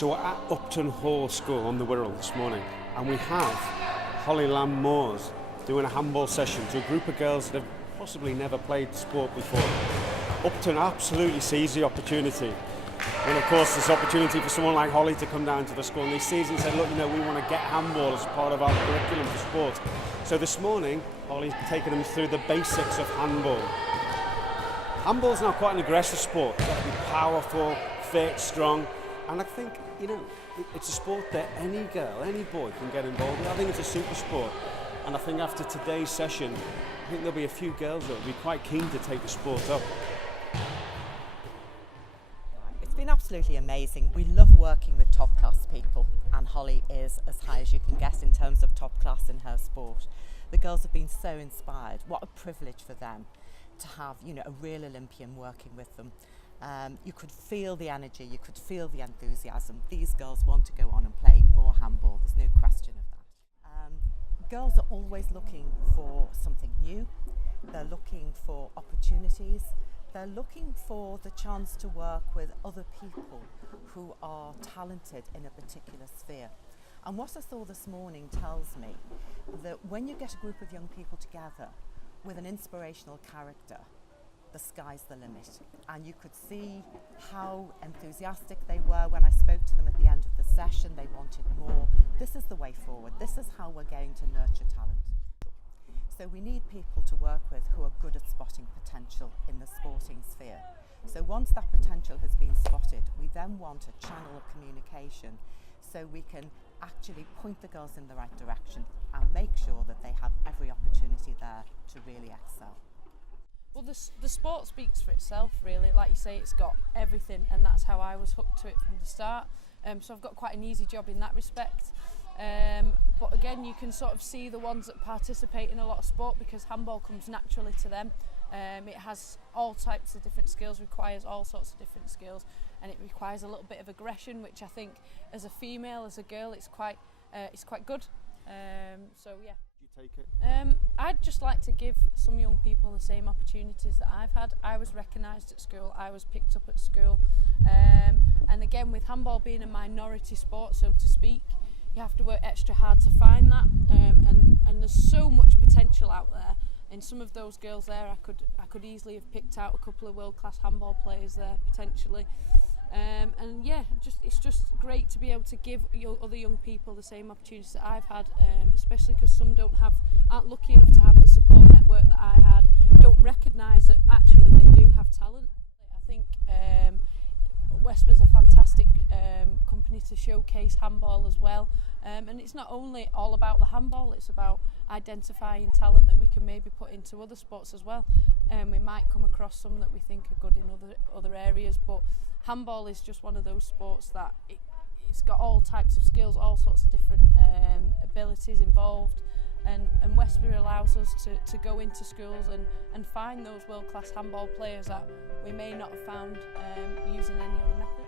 So we're at Upton Hall School on the Wirral this morning, and we have Holly Lamb-Moores doing a handball session to a group of girls that have possibly never played sport before. Upton absolutely sees the opportunity, and of course this opportunity for someone like Holly to come down to the school, and they see it and say, look, you know, we want to get handball as part of our curriculum for sport. So this morning Holly's taken them through the basics of handball. Handball's now quite an aggressive sport. You've got to be powerful, fit, strong. And I think, you know, it's a sport that any girl, any boy can get involved in. I think it's a super sport. And I think after today's session, I think there'll be a few girls that will be quite keen to take the sport up. It's been absolutely amazing. We love working with top class people, and Holly is as high as you can get in terms of top class in her sport. The girls have been so inspired. What a privilege for them to have, you know, a real Olympian working with them. You could feel the energy, you could feel the enthusiasm. These girls want to go on and play more handball, there's no question of that. Girls are always looking for something new, they're looking for opportunities, they're looking for the chance to work with other people who are talented in a particular sphere. And what I saw this morning tells me that when you get a group of young people together with an inspirational character, the sky's the limit. And you could see how enthusiastic they were when I spoke to them at the end of the session. They wanted more. This is the way forward. This is how we're going to nurture talent. So we need people to work with who are good at spotting potential in the sporting sphere. So once that potential has been spotted, we then want a channel of communication so we can actually point the girls in the right direction and make sure that they have every opportunity there to really excel. Well, the sport speaks for itself, really. Like you say, it's got everything, and that's how I was hooked to it from the start. So I've got quite an easy job in that respect. But again, you can sort of see the ones that participate in a lot of sport because handball comes naturally to them. It has all types of different skills, requires all sorts of different skills, and it requires a little bit of aggression, which I think, as a female, as a girl, it's quite good. So yeah. Take it? I'd just like to give some young people the same opportunities that I've had. I was recognised at school, I was picked up at school, and again, with handball being a minority sport, so to speak, you have to work extra hard to find that, and there's so much potential out there. In some of those girls there, I could easily have picked out a couple of world-class handball players there potentially. And yeah, it's just great to be able to give other young people the same opportunities that I've had, especially because some aren't lucky enough to have the support network that I had, don't recognise that actually they do have talent. I think WESPA is a fantastic company to showcase handball as well, and it's not only all about the handball, it's about identifying talent that we can maybe put into other sports as well. We might come across some that we think are good in other areas, but handball is just one of those sports that it's got all types of skills, all sorts of different abilities involved, and WESPA allows us to go into schools and find those world-class handball players that we may not have found using any other method.